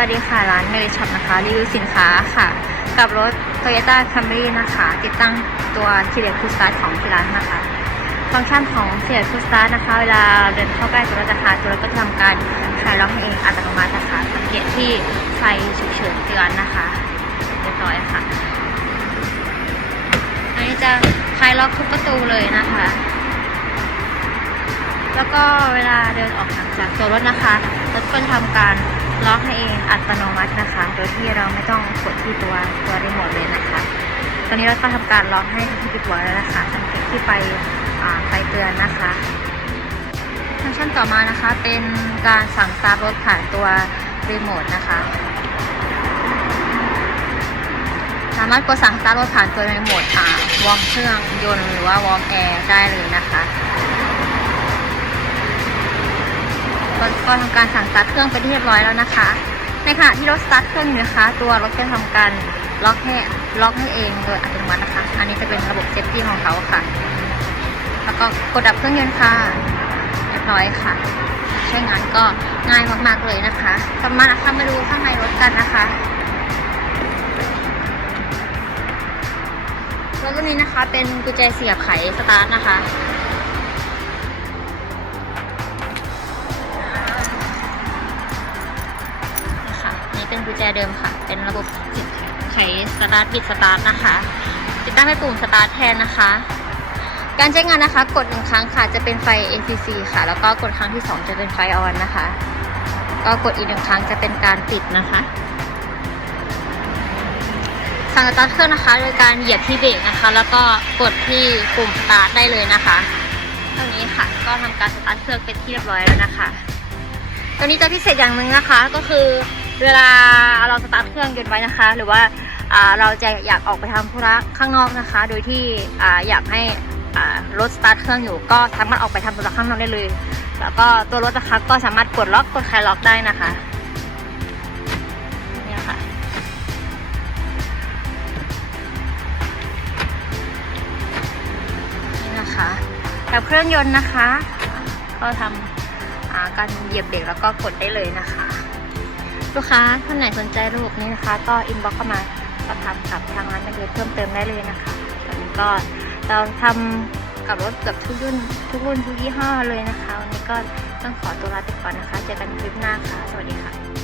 วัสดีค่ะ ร้านเนยช็อปนะคะ รีวิวสินค้าค่ะ กับรถ Toyota Camry นะคะ ติดตั้งตัวทีเดียคูสตาร์ทของที่ร้านนะคะ ฟังก์ชันของเสียคูสตาร์ทนะคะ เวลาเดินเข้าใกล้ตัวรถนะคะตัวรถก็จะทำการคลายล็อกเองอัตโนมัตินะคะสังเกตที่ไฟฉุกเฉินเตือนนะคะเรียบร้อยค่ะ อันนี้จะคลายล็อกทุกประตูเลยนะคะ แล้วก็เวลาเดินออกห่างจากตัวรถนะคะรถก็จะทำการ ล็อกให้เองอัตโนมัตินะคะ โดยที่เราไม่ต้องกดที่ตัวตัวรีโมทเลยนะคะ ตอนนี้เราก็ทำการล็อกให้ที่ปิดหัวแล้วนะคะสังเกตที่ไฟอ่าไฟเตือนนะคะฟังก์ชันต่อมานะคะ เป็นการสั่งสตาร์ทรถผ่านตัวรีโมทนะคะสามารถกดสั่งสตาร์ทรถผ่านตัวรีโมทอ่าวอร์มเครื่องยนต์หรือว่าวอร์มแอร์ได้เลยนะคะ ก็ทำการสั่งสตาร์ทเครื่องไปที่เรียบร้อยแล้วนะคะ ในขณะที่รถสตาร์ทเครื่องอยู่นะคะ ตัวรถจะทำการล็อกให้ล็อกให้เองโดยอัตโนมัตินะคะ อันนี้จะเป็นระบบเซฟตี้ของเขาค่ะ แล้วก็กดดับเครื่องยนต์ค่ะเรียบร้อยค่ะ ใช้งานก็ง่ายมากๆเลยนะคะกลับมานะคะมาดูข้างในรถกันนะคะรถรุ่นนี้นะคะเป็นกุญแจเสียบไขสตาร์ทนะคะ เป็นกุญแจเดิมค่ะ เป็นระบบไขสตาร์ทบิดสตาร์ทนะคะ ติดตั้งให้ปุ่มสตาร์ทแทนนะคะ การใช้งานนะคะ กดหนึ่งครั้งค่ะ จะเป็นไฟ APC ค่ะ แล้วก็กดครั้งที่สองจะเป็นไฟออนนะคะ ก็กดอีกหนึ่งครั้งจะเป็นการปิดนะคะสั่งสตาร์ทเครื่องนะคะ โดยการเหยียบที่เบรกนะคะ แล้วก็กดที่ปุ่มสตาร์ทได้เลยนะคะเท่านี้ค่ะ ก็ทำการสตาร์ทเครื่องเป็นที่เรียบร้อยแล้วนะคะตัวนี้จะพิเศษอย่างหนึ่งนะคะก็คือ เวลาเราสตาร์ทเครื่องยนต์ไว้นะคะ หรือว่าเราจะอยากออกไปทำธุระข้างนอกนะคะ โดยที่อยากให้รถสตาร์ทเครื่องอยู่ก็สามารถออกไปทำธุระข้างนอกได้เลย แล้วก็ตัวรถนะคะก็สามารถกดล็อกกดคลายล็อกได้นะคะเนี่ยค่ะนี่นะคะกับเครื่องยนต์นะคะ ก็ทำการเหยียบเบรกแล้วก็กดได้เลยนะคะ ลูกค้าท่านไหนสนใจระบบนี้นะคะ ก็อินบ็อกเข้ามาสอบถามกับทางร้านเป็นเพิ่มเติมได้เลยนะคะตอนนี้ก็เราทำกับรถเกือบทุกรุ่นทุกรุ่นทุกยี่ห้อเลยนะคะวันนี้ก็ต้องขอตัวลาไปก่อนนะคะ เจอกันคลิปหน้าค่ะ สวัสดีค่ะ